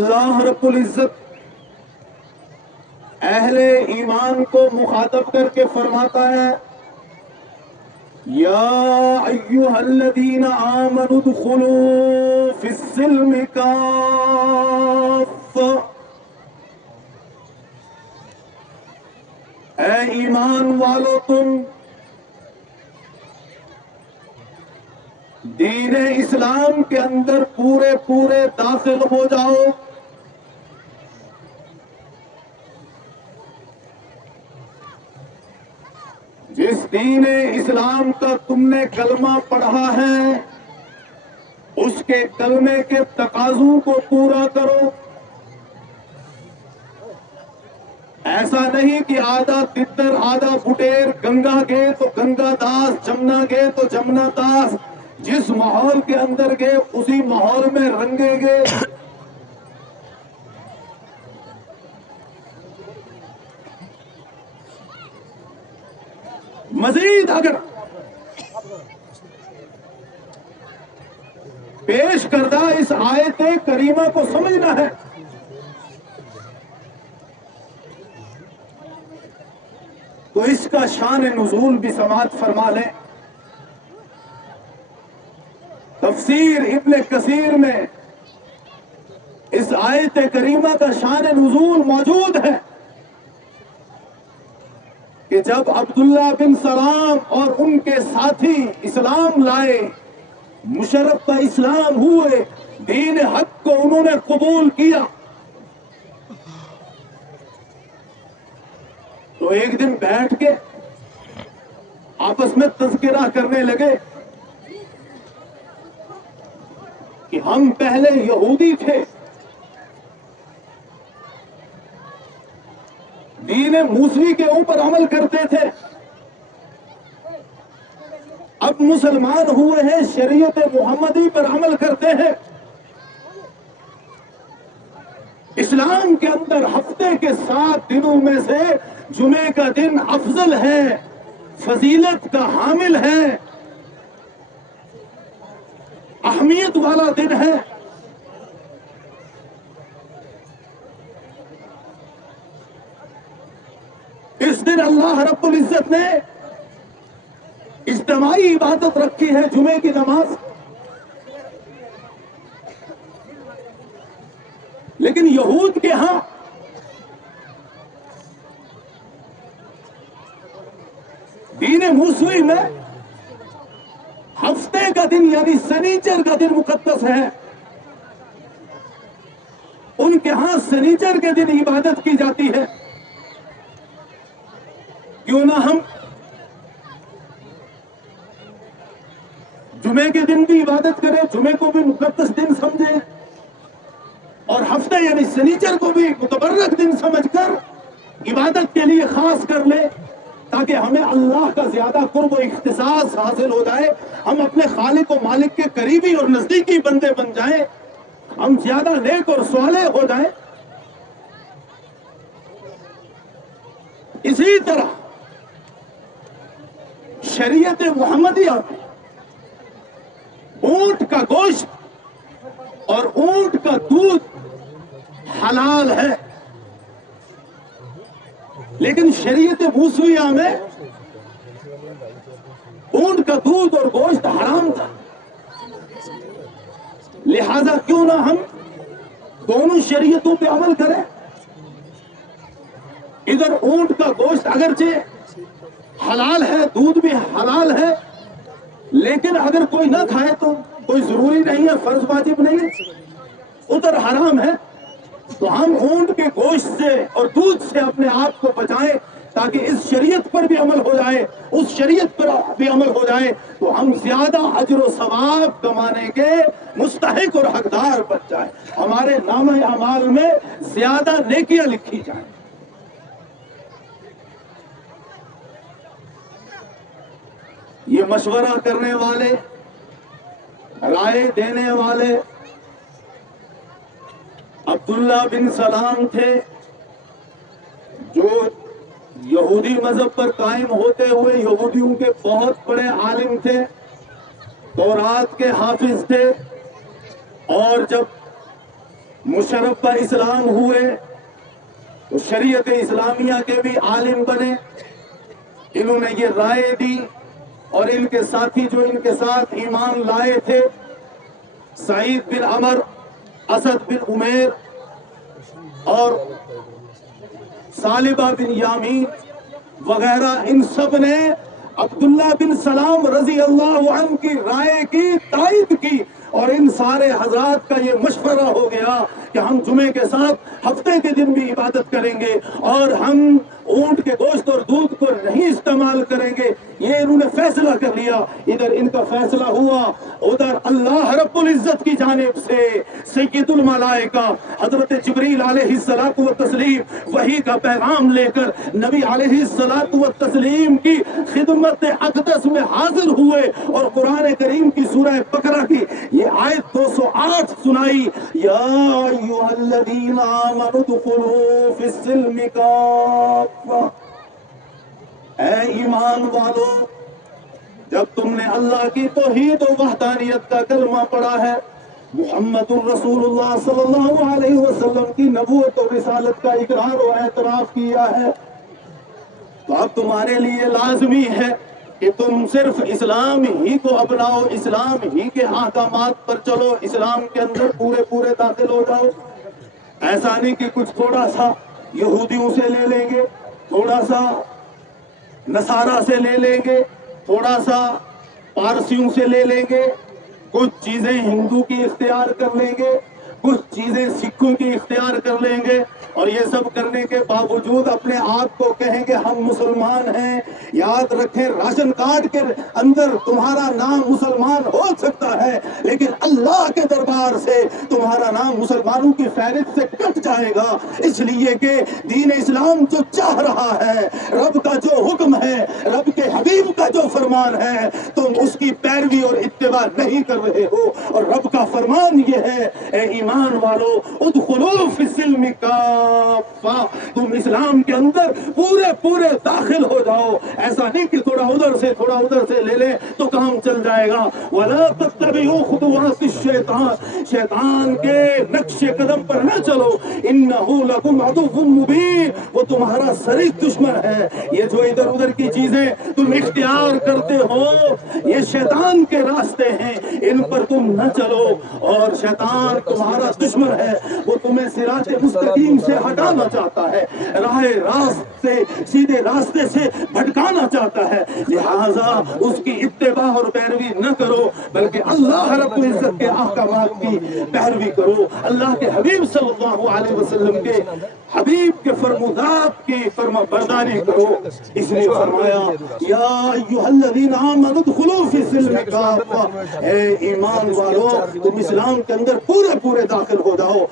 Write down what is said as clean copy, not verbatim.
اللہ رب العزت اہل ایمان کو مخاطب کر کے فرماتا ہے یا ایھا الذین آمنوا ادخلوا فی السلم کافہ، اے ایمان والو تم دین اسلام کے اندر پورے پورے داخل ہو جاؤ۔ جس دین اسلام کا تم نے کلمہ پڑھا ہے اس کے کلمے کے تقاضوں کو پورا کرو۔ ایسا نہیں کہ آدھا تتر آدھا بٹیر، گنگا گئے تو گنگا داس، جمنا گئے تو جمنا داس، جس ماحول کے اندر گئے اسی ماحول میں رنگے گئے۔ مزید اگر پیش کردہ اس آیت کریمہ کو سمجھنا ہے تو اس کا شان نزول بھی سماعت فرما لیں۔ تفسیر ابن کثیر میں اس آیت کریمہ کا شان نزول موجود ہے کہ جب عبداللہ بن سلام اور ان کے ساتھی اسلام لائے، مشرف اسلام ہوئے، دین حق کو انہوں نے قبول کیا، تو ایک دن بیٹھ کے آپس میں تذکرہ کرنے لگے کہ ہم پہلے یہودی تھے، دین موسوی کے اوپر عمل کرتے تھے، اب مسلمان ہوئے ہیں شریعت محمدی پر عمل کرتے ہیں۔ اسلام کے اندر ہفتے کے 7 دنوں میں سے جمعے کا دن افضل ہے، فضیلت کا حامل ہے، اہمیت والا دن ہے۔ اس دن اللہ رب العزت نے اجتماعی عبادت رکھی ہے، جمعے کی نماز، لیکن یہود کے ہاں دین موسوی میں ہفتے کا دن یعنی سنیچر کا دن مقدس ہے۔ ان کے ہاں سنیچر کے دن عبادت کی جاتی ہے۔ کیوں نہ ہم جمعے کے دن بھی عبادت کریں، جمعے کو بھی مقدس دن سمجھیں اور ہفتے یعنی سنیچر کو بھی متبرک دن سمجھ کر عبادت کے لیے خاص کر لیں، تاکہ ہمیں اللہ کا زیادہ قرب و اختصاص حاصل ہو جائے، ہم اپنے خالق و مالک کے قریبی اور نزدیکی بندے بن جائیں، ہم زیادہ نیک اور صالح ہو جائیں۔ اسی طرح شریعت محمدیہ میں اونٹ کا گوشت اور اونٹ کا دودھ حلال ہے، لیکن شریعت موسویہ میں اونٹ کا دودھ اور گوشت حرام تھا۔ لہذا کیوں نہ ہم دونوں شریعتوں پہ عمل کریں۔ ادھر اونٹ کا گوشت اگرچہ حلال ہے، دودھ بھی حلال ہے، لیکن اگر کوئی نہ کھائے تو کوئی ضروری نہیں ہے، فرض واجب نہیں ہے، ادھر حرام ہے، تو ہم اونٹ کے گوشت سے اور دودھ سے اپنے آپ کو بچائیں تاکہ اس شریعت پر بھی عمل ہو جائے، اس شریعت پر بھی عمل ہو جائے تو ہم زیادہ اجر و ثواب کمانے کے مستحق اور حقدار بن جائیں، ہمارے نامہ اعمال میں زیادہ نیکیاں لکھی جائیں۔ یہ مشورہ کرنے والے، رائے دینے والے عبداللہ بن سلام تھے، جو یہودی مذہب پر قائم ہوتے ہوئے یہودیوں کے بہت بڑے عالم تھے، تورات کے حافظ تھے، اور جب मुशर्रफ इस्लाम हुए तो शरीयत इस्लामिया के भी आलिम बने, इन्होंने ये राय दी और इनके साथी जो इनके साथ ईमान लाए थे, सईद बिन अमर, असद बिन उमेर और सालिबा बिन यामीन वगैरह, इन सब ने अब्दुल्ला बिन सलाम रजी अल्लाह अन्हु की राय की तायद की और इन सारे हजरात का ये मशवरा हो गया कि हम जुमे के साथ हफ्ते के दिन भी इबादत करेंगे और हम ऊंट के गोश्त और दूध को नहीं इस्तेमाल करेंगे। ये इन्होंने फैसला कर लिया। इधर इनका फैसला हुआ, उधर अल्लाह रब्बुल इज्जत की जानिब से सय्यदुल मलाइका हजरत जिब्रील अलैहिस्सलातु व तस्लीम वही का पैगाम लेकर नबी अलैहिस्सलातु व तस्लीम की खिदमत अक़दस में हाजिर हुए और कुरान करीम की सूरह बकरा की ये आयत 208 सुनाई, या अय्युहल्लज़ीना आमनु दुखुलू फिस्सिल्मि काफ़ा, ऐ ईमान वालो, जब तुमने अल्लाह की तौहीद और वहदानियत का कलमा पढ़ा है, मुहम्मदुर रसूलुल्लाह सल्लल्लाहु अलैहि वसल्लम की नबूवत और रिसालत का इकरार और एतराफ किया है, तो अब तुम्हारे लिए लाजमी है कि तुम सिर्फ इस्लाम ही को अपनाओ, इस्लाम ही के अहकामात पर चलो, इस्लाम के अंदर पूरे पूरे दाखिल हो जाओ। ऐसा नहीं कि कुछ थोड़ा सा यहूदियों से ले लेंगे, थोड़ा सा नसारा से ले लेंगे, थोड़ा सा पारसियों से ले लेंगे, कुछ चीजें हिंदू की इख्तियार कर लेंगे, कुछ चीजें सिखों की इख्तियार कर लेंगे और ये सब करने के बावजूद अपने आप को कहेंगे हम मुसलमान हैं। याद रखें, राशन कार्ड के अंदर तुम्हारा नाम मुसलमान हो सकता है, लेकिन अल्लाह के दरबार से तुम्हारा नाम मुसलमानों की फहरिस्त से कट जाएगा, इसलिए कि दीन इस्लाम जो चाह रहा है, रब का जो हुक्म है, रब के हबीब का जो फरमान है, तुम उसकी पैरवी और इत्तिबा नहीं कर रहे हो। और रब का फरमान ये है, ए ईमान वालो, उदखुलू फिस्सिल्मि काफ़ा, तुम इस्लाम के अंदर पूरे पूरे दाखिल हो जाओ। ऐसा नहीं कि थोड़ा उधर से थोड़ा उधर से ले ले तो काम चल जाएगा। वला तत्तबिउ खुतुवातिश शैतान, शैतान के नक्शे कदम पर न चलो, इन्नहु लकुम अदुव्वुम मुबीन, वो तुम्हारा सरीह दुश्मन है। ये जो इधर उधर की चीजें तुम इख्तियार करते हो, ये शैतान के रास्ते हैं, इन पर तुम न चलो। और शैतान तुम्हारा दुश्मन है, वो तुम्हें सिराते मुस्तकीम से हटाना चाहता है, राह रास्त से, सीधे रास्ते से भटकाना चाहता है। लिहाजा उसकी इत्तिबा और पैरवी न करो, बल्कि अल्लाह रब्बुल इज्जत के अहकामात की पैरवी करो। अल्लाह के हबीब सल्लल्लाहु अलैहि वसल्लम के हबीब के फरमुदात की फरमा बरदारी करो। इसलिए फरमाया, या अय्युहल्लज़ीना आमनु दुखुलू फिस्सिल्मि काफ़ा, ए ईमान वालो, तुम इस्लाम के अंदर पूरे पूरे दाखिल हो जाओ।